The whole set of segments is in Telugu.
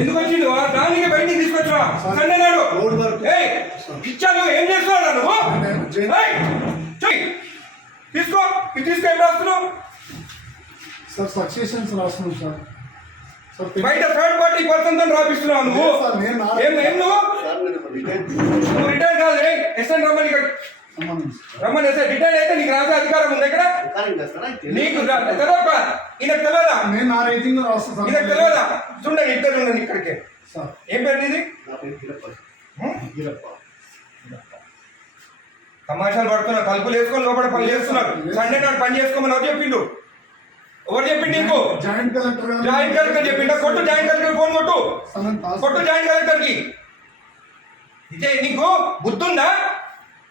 ఎందుకు వచ్చిండు? దానికి బయటికి తీసుకొచ్చా సండే నాడు రోడ్ వర్క్. ఏయ్, ఇచ్చాను ఏం చేస్తున్నావు నువ్వు. తీసుకో ఇది తీసుకో ఏం రాస్తున్నావు? సార్ సక్సెషన్స్ రాస్తున్నాం సార్. బయట థర్డ్ పార్టీ పర్సన్తో రాపిస్తున్నావు నువ్వు? ఏం నువ్వు? రిటైర్. కాదు ఎస్ఎన్ రమ్మని. రమ్మని రిటైర్ అయితే నీకు రాసే అధికారం ఉంది ఇక్కడ నీకు తెలియక ఈయనకు తెలియదా నేను నా రేటింగ్ రాస్తాను సార్. ఈయనకు తెలియదా చూడండి ఇక్కడ ఉండండి ఇక్కడికి. సార్. ఏం పేరు నీది? తమాషాలు పడుతున్నారు తలుపులు వేసుకొని లోపల పని చేస్తున్నారు. సండే నాడు పని చేసుకోమని ఎవరు చెప్పిండు? ఎవరు చెప్పిండు నీకు? జాయింట్ కలెక్టర్ జాయింట్ కలెక్టర్ చెప్పిండా? కొట్టు జాయింట్ కలెక్టర్ ఫోన్ కొట్టు. కొట్టు జాయింట్ కలెక్టర్కి ఇదే నీకు బుద్ధుందా?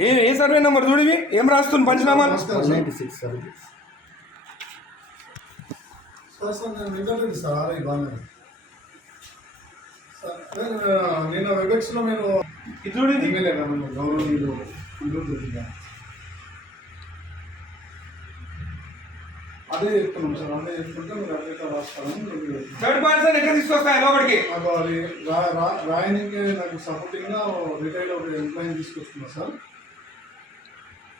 ఏ ఏ సర్వే నెంబర్ చూడివి ఏం రాస్తుంది పంచనామాలు? సార్. సార్ సార్ నేను సార్ సార్ ఇది గౌరవనీయులు. అదే చెప్తున్నాం సార్ చెప్తుంటే మీరు ఎట్లా తీసుకొస్తాయి లోపలికి? నాకు అది రా- రా- రాయనికి నాకు సపోర్టింగ్గా రిటైల్ ఒక ఎంప్లాయీని తీసుకొస్తున్నా సార్ ఆ, అంటే ఎట్లా రాస్తా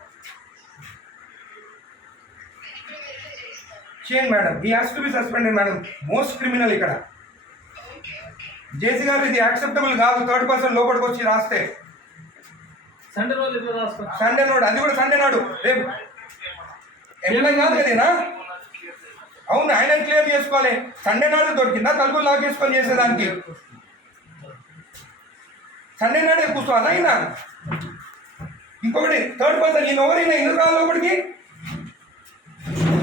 చేయండి మేడం ఈ has to be suspended madam most criminal ఇక్కడ. జేసీ గారు ఇది యాక్సెప్టబుల్ కాదు. థర్డ్ పర్సన్ లోపలికి వచ్చి రాస్తే. సండే రోజు సండే నాడు అది కూడా సండే నాడు రేపు. ఎంప్లాయ్ కాదు కదేనా? అవును ఆయన క్లియర్ చేసుకోవాలి. సండే నాడు దొరికిందా? తలుపులు లాక్ చేసుకొని చేసేదానికి. సండే నాడే కూర్చోవాలా ఆయన ఇంకొకటి థర్డ్ పర్సన్ ఈయన ఎవరైనా ఎందుకు రాలి లోపలికి?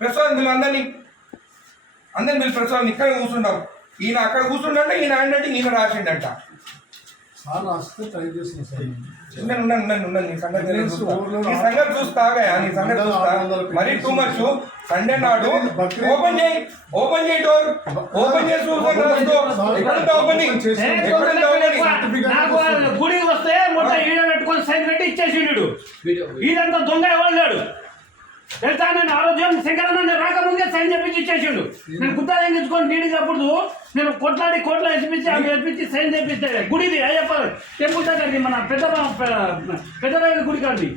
Prasad వీళ్ళు అందరినీ అందరిని వీళ్ళు ప్రసాద్ ఇక్కడ కూర్చుంటాం ఈయన అక్కడ కూర్చుండంటే ఈయన అంటే ఈయన రాసిండంట. సార్ రాస్తే ట్రై సార్. నీ సంగతి నేను చూస్తా. నీ సంగతి చూస్తాగా నీ సంగతి చూస్తా. మరీ టూ మచ్ సండే నాడు ఓపెన్ చేయి ఓపెన్ చేయి డోర్ ఓపెన్ చేసి ఓపెనింగ్ ఓపెనింగ్ గుడికి వస్తే మొత్తం ఈడ పెట్టుకొని సైన్ పెట్టి ఇచ్చేసిండు. ఈడంతా దొంగ ఎవరు లేడు. తెలుసా నేను ఆరోగ్యం శంకరానంద రాకముందే సైన్ చెప్పించి ఇచ్చేసిండు. నేను గుత్తా తెంగించుకొని నీడి అప్పుడు నేను కొట్లాడి కోట్ల వేసిపించి ఆమె వేసిపించి సైన్ చేపిస్తే గుడిది అయ్యప్ప టెంపుల్ దగ్గరది మన పెద్ద పెద్ద గుడి కాడిది.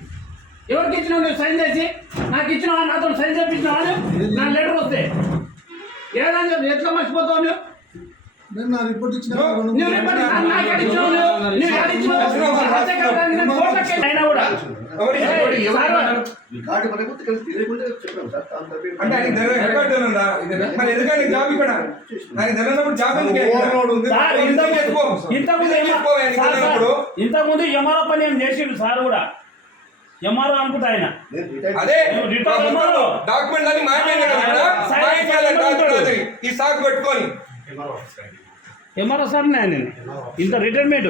ఎవరికి ఇచ్చినావు నువ్వు సైన్ చేసి నాకు ఇచ్చినావా నాతో సైన్ చేపించినావా? నా లెటర్ వస్తే. ఏదని చెప్పి ఎట్లా మర్చిపోతావు నువ్వు? నేను రిపోర్ట్ ఇచ్చిన కూడా అంటే ఉందా? మరి ఎందుకంటే జాబ్ ఇక్కడ? నాకు తెలియనప్పుడు జాబ్. ఇంతకుముందు. ఇంతకుముందు పని ఏం చేసిండు సార్ కూడా? ఎంఆర్ఓ అనుకుంటా ఆయన. అదే. డాక్యుమెంట్. ఈ సాకు పెట్టుకొని. ఎంఆర్ఓ సార్ నేను ఇంత రిటైర్మెంట్